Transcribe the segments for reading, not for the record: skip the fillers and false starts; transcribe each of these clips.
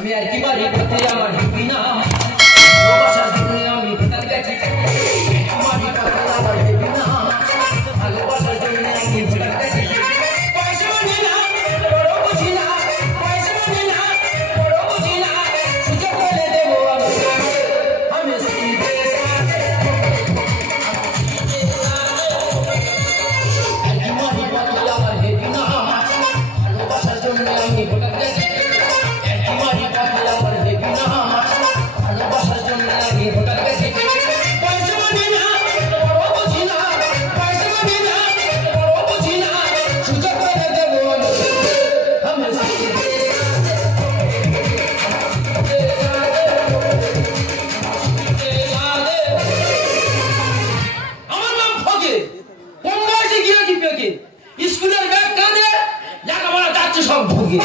আমি একেবারে পথে আমার হিপি না ভালোবাসার জন্য আমি ভোটার গেছি আমার পথে আমার হিপি না ভালোবাসার জন্য আমি ভোটার গেছি পয়সা মানে না বড় বুঝি না পয়সা মানে না বড় বুঝি না সুযোগ করে দেবো আমি সিধে সাথে একেবারে পথে আমার হিপি না ভালোবাসার জন্য আমি ভোটার গেছি একেবারে পথে আমার হিপি না ভালোবাসার জন্য আমি ভোটার গেছি পয়সা মানে না বড় বুঝি না পয়সা মানে না বড় বুঝি না সুযোগ করে দেবো আমি সিধে আমার নাম ফকে কোন বয়সে গিয়েছি পেকে স্কুলের ব্যাগ কাঁধে লেখাপড়া যাচ্ছে সব ভোগে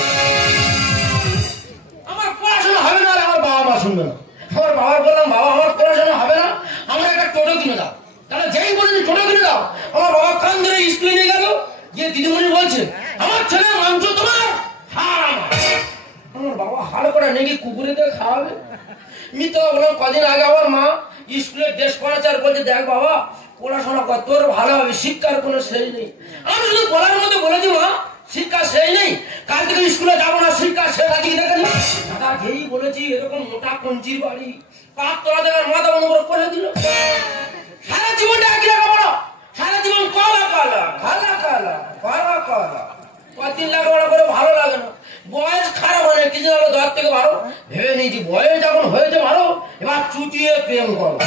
আমার পড়াশোনা হবে না আর আমার বাবা মা শুনবে না আমার বাবা বললাম বাবা আমার পড়াশোনা হবে না আমার একটা টোটো কিনে দাও তাহলে যেই বলেছি টোটো কিনে দাও আমার বাবা কান ধরে স্কুলে নিয়ে গেল গিয়ে দিদিমণি বলছে আমার ছেলে মাংস তোমার হারাম আমার বাবা হাল করে নাকি কুকুরে দিয়ে খাওয়াবে আমি তো বললাম কদিন আগে আমার মা স্কুলের ড্রেস পড়াচার বলছে দেখ বাবা পড়াশোনা কর তোর ভালো হবে শিক্ষার কোনো শেষ নেই আমি শুধু পড়ার মধ্যে বলেছি মা শিক্ষা শেষ নেই কাল থেকে স্কুলে যাবো না শিক্ষা শেষ আছে কি দেখেন দাদা যেই বলেছি এরকম মোটা কঞ্চির বাড়ি পাঁচ তলা দেখার মাথা বন্ধ করে পড়ে দিল সারা জীবনটা একই লেখাপড়া সারা জীবন কলা কলা খালা খালা কলা কলা কদিন লেখাপড়া করে ভালো লাগে না বয়স খারাপ হয় না কিছু হলো 10 থেকে 12 ভেবে নিয়েছি বয়স যখন হয়েছে ভালো এবার চুটিয়ে প্রেম করো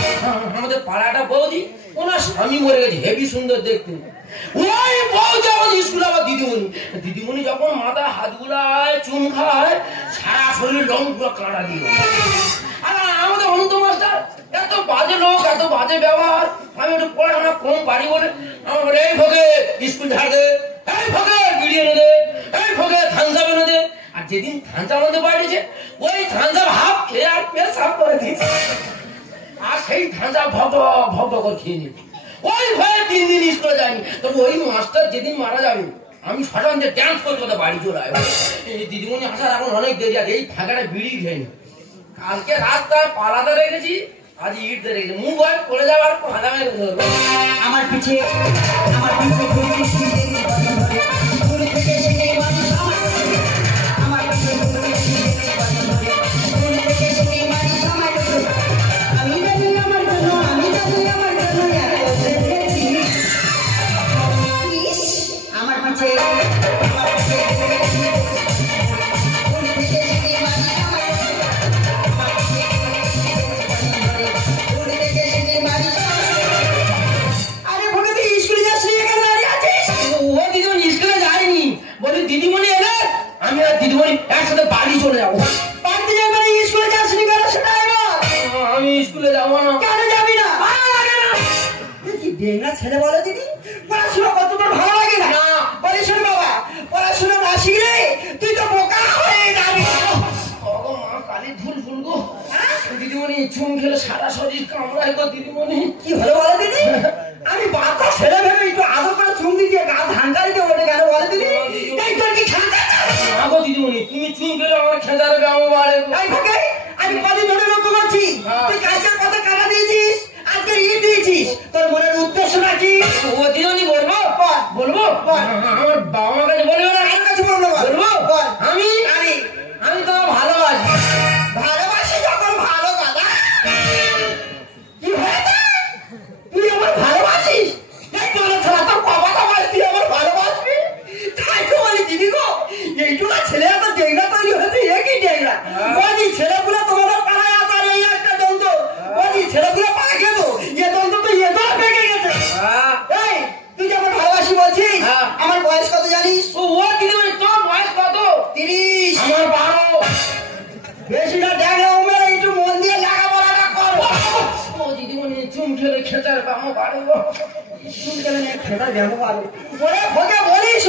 আমাদের পাড়াটা বৌদি ওনার স্বামী মরে গেছে হেভি সুন্দর দেখতে ওই বৌদি আমার স্কুলে আবার দিদিমণি যখন মাথা হাত গুলায় চুন খায় সারা শরীর রং পুরো কাঁড়া দিয়ে আর আমাদের অনন্ত মাস্টার এত বাজে লোক এত বাজে ব্যবহার আমি একটু পড়াশোনা কম পারি বলে আমার বলে এই ভোগে স্কুল ঝাড় দে এই ভোগে বিড়ি এনে দে এই ভোগে থানসা এনে দে আর যেদিন থানসা মধ্যে পাঠিয়েছে ওই থানসা হাফ খেয়ে আর পেশাব করে দিয়েছে আর সেই থানসা ভব করে খেয়ে নিবি ওই ভয়ে 3 দিন স্কুলে যায়নি তবে ওই মাস্টার যেদিন মারা যাবে আমি সকাল যে ড্যান্স করতে করতে বাড়ি চলে আসবো এই দিদিমণি আসার এখন অনেক দেরি আছে এই ফাঁকাটা বিড়ি খেয়ে নি কালকে রাস্তায় পালাতে রেখেছি আজ ইট ধরে রেখেছি মুখ হয় পড়ে যাওয়ার ফাঁকা মেরে ধরবো আমার পিছে আমার পিছে ঘুরে শিখে দূর থেকে শিখে মানুষ আমার পিছে ঘুরে শিখে দূর থেকে শিখে মানুষ আমার আমি জানি আমার জন্য আমার পিছে দিদিমণি এলে আমি আর দিদিমণি একসাথে বাড়ি চলে যাবো বাড়িতে যাবে মানে স্কুলে যাসনি কেন সেটা আমি স্কুলে যাবো না কেন যাবি না ভালো লাগে না কি ডেঙ্গা ছেলে বলে দিদি পড়াশোনা কত তোর ভালো লাগে না বলি শোন বাবা পড়াশোনা না শিখলে তুই তো বোকা হয়ে যাবি মা কালি ধুল ফুল গো দিদিমণি চুম খেলে সারা শরীর কামড়ায় গো দিদিমণি কি ভালো বলে দিদি আমি বাচ্চা ছেলে ভেবে একটু আদর করে চুম দিয়ে গা ধানকারি দিয়ে ওঠে কেন বলে দিদি এই তোর কি খেলতে গো দিদিমণি তুমি চুম খেলে আমার খেজারে গামো বাড়ে আমি কদিন ধরে লক্ষ্য করছি তুই কাজের কথা কাটা দিয়েছিস আজকে ইয়ে দিয়েছিস তোর মনের উদ্দেশ্যটা কি ও দিদিমণি বলবো বলবো আমার বাবা মার কাছে বলবো না আমার কাছে বলবো আমি তো ভালোবাসি ভালোবাসি যখন ভালো কথা কি হয়েছে তুই আমার ভালোবাসিস তোর ছাড়া তোর বাবা আমার তুই আমার ভালোবাসবি তাই তো বলি দিদি গো এইটুকু ছেলে এত ডেঙ্গা তৈরি হয়েছে একই ডেঙ্গা বলি ছেলেগুলো তোমাদের পাড়ায় আসার এই একটা দ্বন্দ্ব বলি ছেলেগুলো পা গেল এ দ্বন্দ্ব তো এ দর পেকে গেছে এই তুই যে আমার ভালোবাসি বলছিস আমার বয়স কত জানিস ও দিদিমণি তোর বয়স কত 30 আমার 12 বেশিটা দেখে ওমের একটু মন দিয়ে লেখাপড়াটা কর ও দিদিমণি চুম খেলে খেচার গামো বাড়ে গো চুম খেলে খেতার গামো বাড়ে ওরে ভোগে বলিস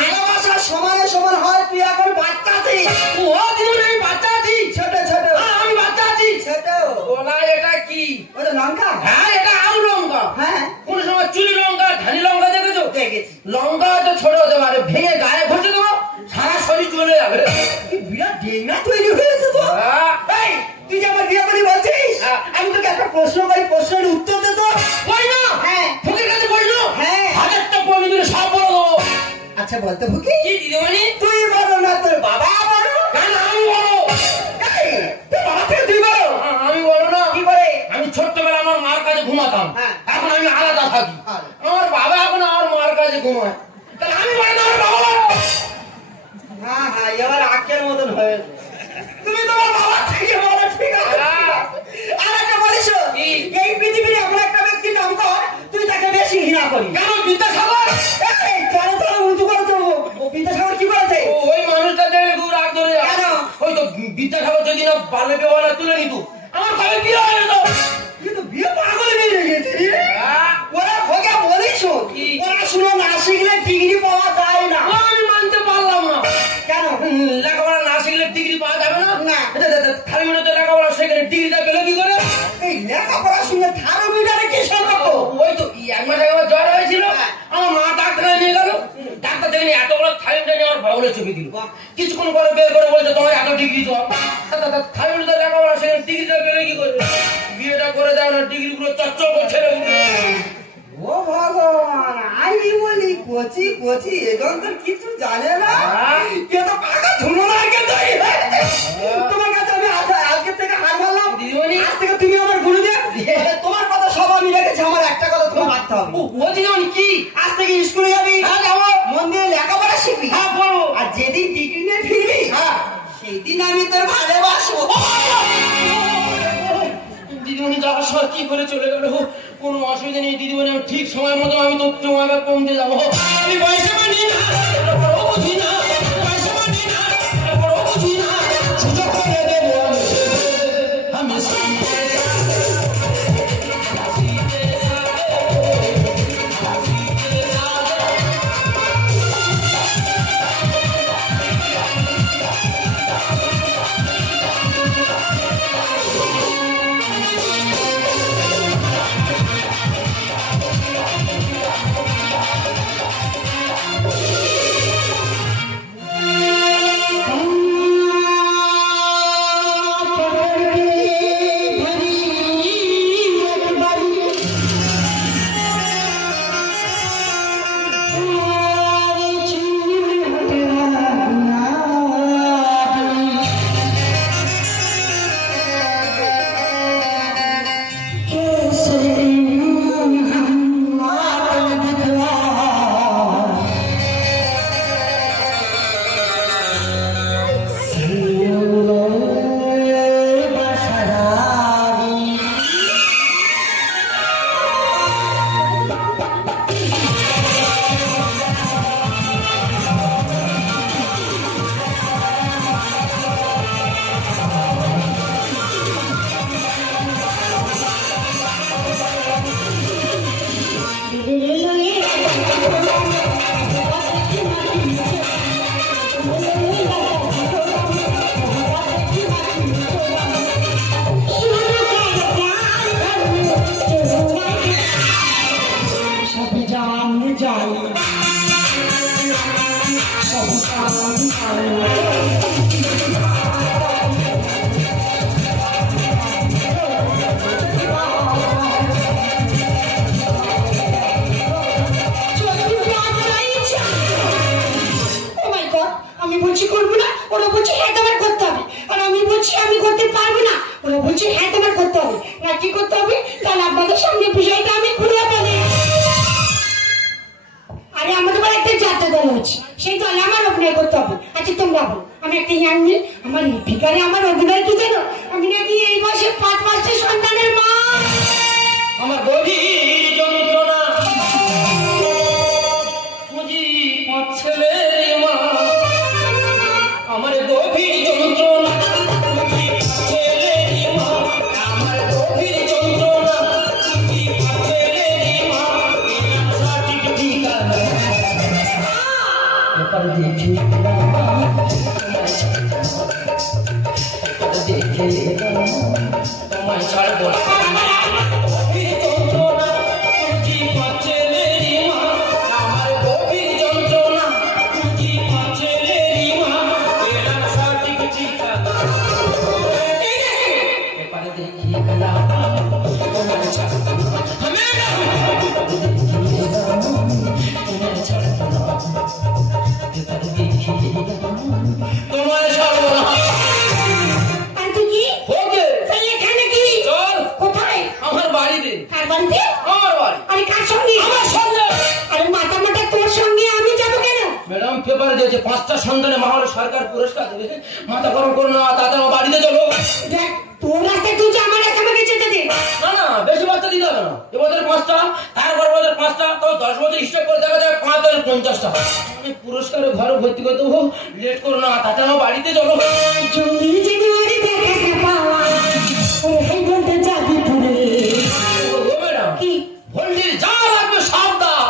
ভালোবাসার সমানে সমান হয় তুই এখন বাচ্চা আছিস ও দিদিমণি আমি বাচ্চা আছি ছোট ছোট আমি বাচ্চা আছি ছোট ওলা এটা কি ওটা লঙ্কা হ্যাঁ এটা আম লঙ্কা হ্যাঁ কোন সময় চুরি লঙ্কা ধানি লঙ্কা দেখেছো দেখেছি লঙ্কা তো ছোট হতে পারে ভেঙে গায়ে ঘষে দেবো সারা শরীর চলে যাবে বিরাট ডেঙ্গা তৈরি হয়েছে আচ্ছা বলতো বুকি কি দিদিমণি? তুই বলো না তোর বাবা বলো? কেন আমি বড়? তোর বাবা থেকে তুই বলো? আমি বড় না। কি করে? আমি ছোট্টবেলা আমার মার কাছে ঘুমাতাম, এখন আমি আলাদা থাকি। আমার বাবা এখন আমার মার কাছে ঘুমায়, তাহলে আমি বড় না আমার বাবা বড়? হ্যাঁ হ্যাঁ এবার আজকের মতন হয়েছে। তুমি তোমার বাবা থেকে বলো, ঠিক আছে? আর একটা বলিস, এই পৃথিবীর এমন একটা ব্যক্তির নাম কর তুই তাকে বেশি ঘৃণা করি। কেন? বিদ্যাসাগর। কেন তোর উঁচু করে চলবো? বিদ্যাসাগর কি করেছে? ওই মানুষটা দেখে খুব রাগ ধরে যায়। কেন? ওই তো বিদ্যাসাগর যদি না বাল্য বিবাহটা তুলে নিত, আমার কবে বিয়ে হয়ে যেত। কিন্তু বিয়ে পাগল বেরিয়ে গেছে রে। ওরা ভোগে বলিস পড়াশুনো না শিখলে ডিগ্রি পাওয়া যায় না। আমি মানতে পারলাম না। কেন? লেখাপড়া না শিখলে ডিগ্রি পাওয়া যাবে না? না। খালি মিনিটে লেখাপড়া সেখানে ডিগ্রিটা পেলে কি করে? এই লেখাপড়ার সঙ্গে থার্মোমিটারে কি সম্পর্ক? ওই তো এক মাস আগে আমার জ্বর হয়েছিল, আমার মা ডাক্তার নিয়ে গেল, ডাক্তার দেখে এত বড় থাইমটা নিয়ে আমার বাউলে ছবি দিল। কিছুক্ষণ পরে বের করে বলছে তোমার এত ডিগ্রি জ্বর। থাইমটা লেখাপড়া সেখানে ডিগ্রিটা পেলে কি করে? বিয়েটা করে দেয় না, ডিগ্রি গুলো চচ্চর করছে। ও ভগবান, আমি বলি কচি কচি এখন তো কিছু জানে না। কে তো পাকা ধুনো না কে তৈরি হয়েছে। তোমার কাছে আমি আজকে থেকে হার মারলাম। দিদিমণি, আজ থেকে তুমি আমার গুরুদেব। তোমার কথা সব আমি রেখেছি, আমার একটা কথা তোমার মানতে হবে। ও দিদিমণি কি? আজ থেকে স্কুলে যাবি। হ্যাঁ যাবো। মন দিয়ে লেখাপড়া শিখবি। হ্যাঁ বলো। আর যেদিন ডিগ্রি নিয়ে ফিরবি সেই দিন আমি তোর ভালোবাসবো। দিদিমণি যাওয়ার সময় কি করে চলে গেল? কোনো অসুবিধা নেই দিদিমণি, আমি ঠিক সময় মতো আমি তো উচ্চ মাধ্যমিক কমতে যাবো। আমি পয়সা মানি না, বড় বুঝি না, পয়সা মানি না, বড় বুঝি না, সুযোগ করে দেবো আমি। আমি বলছি করবো না, ওরা বলছে হ্যাঁ তোমার করতে হবে, আর আমি বলছি আমি করতে পারবো না, ওরা বলছে হ্যাঁ তোমার করতে হবে। না কি করতে হবে? তাহলে আপনাদের সামনে বিষয়টা আমি খুলে বলি। আরে আমাদের বাড়ি একটা যাত্রা দল হচ্ছে, সেই দলে আমার অভিনয় করতে হবে। আচ্ছা তোমরা বলো, আমি একটা ইয়াং মেয়ে, আমার ভিকারে আমার অভিনয় কি জানো? আমি নাকি এই বয়সে 5 মাসের সন্তানের মা। আমার গভীর যন্ত্রণা বুঝি 5 ছেলের মা। আমার গভীর যন্ত্রণা বুঝি 5 ছেলের মা। আমার গভীর যন্ত্রণা বুঝি 5 ছেলের মা। সঠিক ঠিকানা এবার দেখি তোমায় ছাড়বো না। পেপারে দিয়েছে 5টা সন্তানের মা হলে সরকার পুরস্কার দেবে। মাথা গরম করো না, তাতে আমার বাড়িতে চলো। দেখ তোর রাস্তায় তুই যে আমার রাস্তা আমাকে যেতে দে। না না, বেশি বাচ্চা দিতে হবে না। এবছর 5টা, তারপর বছর 5টা, তো 10 বছর হিসাব করে দেখা যায় 5 আর 50টা। আমি পুরস্কারে ঘরে ভর্তি করে দেবো, লেট করো না, তাতে আমার বাড়িতে চলো। জমি জানুয়ারি দেখা পাওয়া ওই বলতে যাবি পুরে হবে না কি ভল্লির যা লাগবে সব দাও।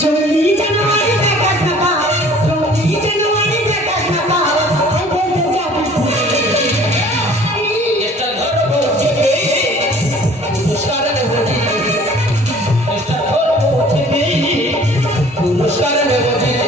জমি জানুয়ারি দেখা পাওয়া জমি জানুয়ারি দেখা পাওয়া ওই বলতে যাবি পুরে চেষ্টা ধরবো চেপে, পুরস্কার নেবো জিতে। চেষ্টা ধরবো চেপে, পুরস্কার নেবো জিতে।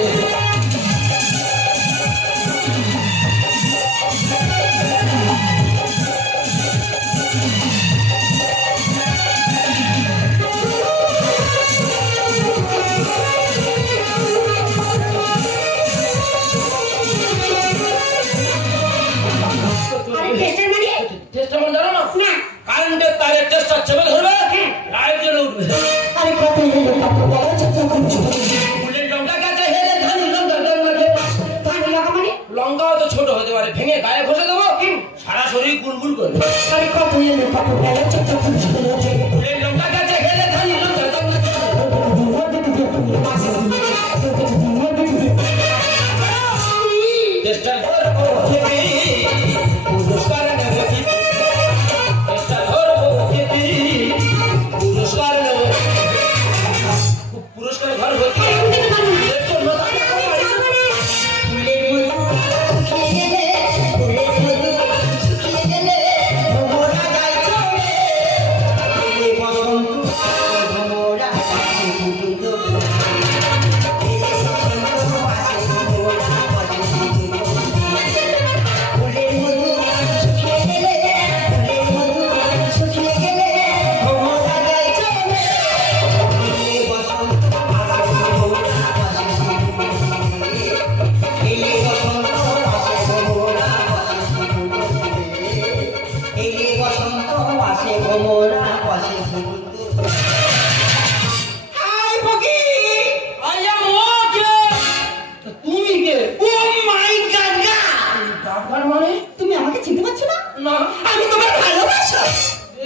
আরে টেস্টার মানে চেষ্টা মন জানো না? না কারেন্টের তারের চেষ্টা চেপে ধরবে, লাইট জ্বলে উঠবে। আরে কত হলো কত বড় ছোট করছো ফুলের লঙ্কা গাছে হেলে ধানি লঙ্কা জন্মাছে। ধান লাগা মানে লঙ্কাও তো ছোট হতে পারে, ভেঙে গায়ে ঘষে দেবো, সারা শরীর গুলগুল করবে। আরে কত হলো কত বড় ছোট করছো ফুলের লঙ্কা গাছে হেলে ধানি লঙ্কা জন্মাছে। চেষ্টা ধরবো চেপে, পুরস্কার নেবো জিতে। চেষ্টা ধরবো চেপে, পুরস্কার নেবো। পুরস্কার ঘর ভর্তি। লেট করো না, তুমি কে? ও মাই গড ডাক্তার মানে? তুমি আমাকে চিনতে পারছো না না। আমি তোমার ভালোবাসা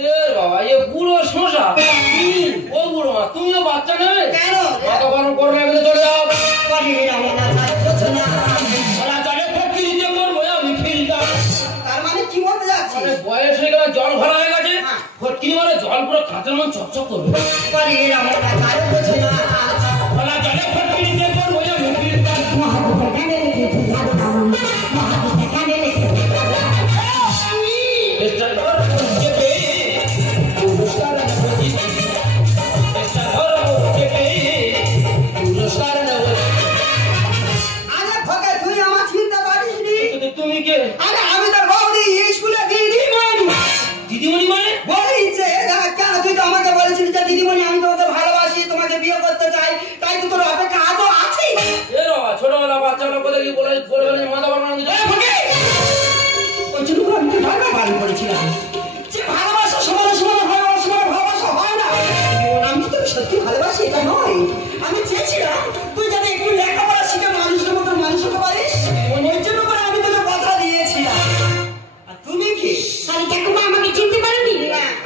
এ বাবা, এ বুড়ো শোষা। ও বুড়ো মা, তুমিও বাচ্চা নেবে? কেন? মাথা গরম করবে, এগুলো চলে যাও। পারি না না পারছো না ওরা চলে ফকিরি দিয়ে করবো, আমি ফিরতাম। তার মানে কি বলতে যাচ্ছিস মানে বয়স হয়ে গেলে জল ভরা হয়ে গেছে, ফটকিরি মানে জল পুরো কাঁচের মন চকচক করবে। পারি না পারছো না ওরা চলে ফটকিরি দিয়ে করবো, আমি ফিরতাম। মহাদেব কানে লেগে মহাদেব কানে লেগে চেষ্টা ধরবো চেপে, পুরস্কার নেবো জিতে। চেষ্টা ধরবো চেপে, পুরস্কার নেবো। আরে ফাঁকা তুই আমার চিনতে পারিস নি? তুমি কে? আরে আমি তোর বৌদি স্কুলে দিদিমণি। দিদিমণি মানে? বলিছে কেন তুই তো আমাকে বলেছিলি যে দিদিমণি আমি তোমাকে ভালোবাসি, তোমাকে বিয়ে করতে চাই, তাই তো তোর অপেক্ষা আজও আছি। এ বাবা, ছোটবেলা বাচ্চারা কোথায় কি বলে মাথা বানানো দিতে? ওই জন্য করে আমি তো বারবার বারণ করেছিলাম যে ভালোবাসা সমান সমান হয়, অসমান ভালোবাসা হয় না। আমি তো তোকে সত্যি ভালোবাসি এটা নয়, আমি চেয়েছিলাম তুই যাতে একটু লেখাপড়া শিখে মানুষের মতো মানুষ হতে পারিস, ওই জন্য করে আমি তোকে কথা দিয়েছিলাম। আর তুমি কি? আরে ঠাকুমা আমাকে চিনতে পারোনি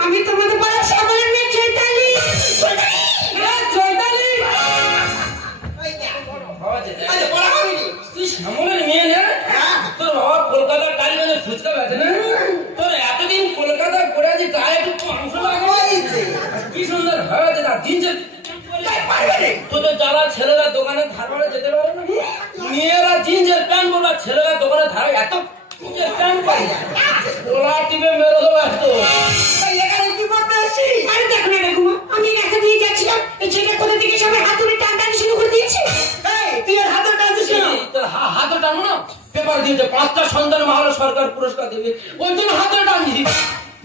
আমি তোমাদের পাড়ার সাধারণ মেয়ে চৈতালি চৈতালি আরে বড় হবি, তুই সামনের মেয়ে না? তোর বাবা কলকাতার টালিগঞ্জে ফুচকা বেচে না? তোর এতদিন কলকাতা করে আছি, গায়ে একটু মাংস লাগে। কি সুন্দর হয়েছে না জিন্সের। তোদের যারা ছেলেরা দোকানে ধারবারে যেতে পারে না, মেয়েরা জিন্সের প্যান্ট পরবে, ছেলেরা দোকানে ধারে এত জিন্সের প্যান্ট পাই ওলা টিপে মেরে দেবো এত। এখানে কি করতে আসছিস? আরে দেখো না ঠাকুমা আমি রাস্তা দিয়ে যাচ্ছিলাম এই ছেলেটা কোথা থেকে সবাই হাত ধরে টান টান শুরু করে দিয়েছে তুই আর হাতে টানছিস কেন? হাতে টানো না, পেপার দিয়েছে 5টা সন্তানের মা হলে সরকার পুরস্কার দেবে, ওই জন্য হাতে টানছি।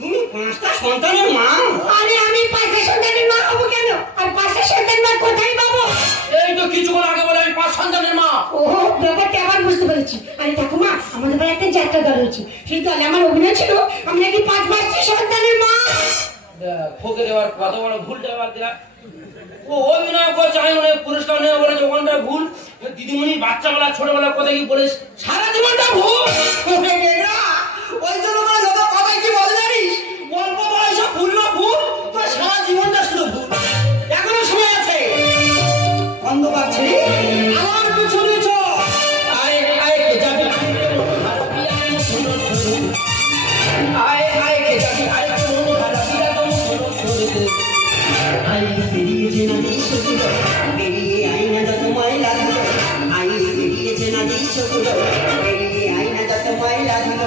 তুমি 5টা সন্তানের মা? আরে আমি 5টা সন্তানের মা হবো কেন আর 5টা সন্তান মা কোথায় পাবো? এই তো কিছুক্ষণ আগে বলে আমি 5 সন্তানের মা। ও ব্যাপারটা আবার বুঝতে পেরেছি। আরে ঠাকুমা আমাদের বাড়ি একটা যাত্রা দল হয়েছে, সেই দলে আমার অভিনয় ছিল আমি নাকি 5 সন্তানের মা। ফোকে দেওয়ার কত বড় ভুলটা এবার দিলাম। ও অভিনয় করছে আমি মনে পুরস্কার নেওয়া বলেছে ওখানটা ভুল দিদিমণি বাচ্চাবেলা ছোটবেলা কথা কি বলে সারা জীবনটা ভুল ওই জন্য করে লোক কথা কি বলে জানিস অল্প বয়সে ভুল না ভুল তো সারা জীবনটা শুধু ভুল এখনো সময় আছে অন্ধকার ছেড়ে আমার পিছনে চল আয় আয় কে যাবে আয় আয় কে যাবে আয় কোন হারাবিরা তো আই বেরিয়েছে নদী সবুজ বেরিয়ে আইনা যত মাইলা দিল আই বেরিয়েছে নদী সবুজ বেরিয়ে আইনা যত মাইলা দিল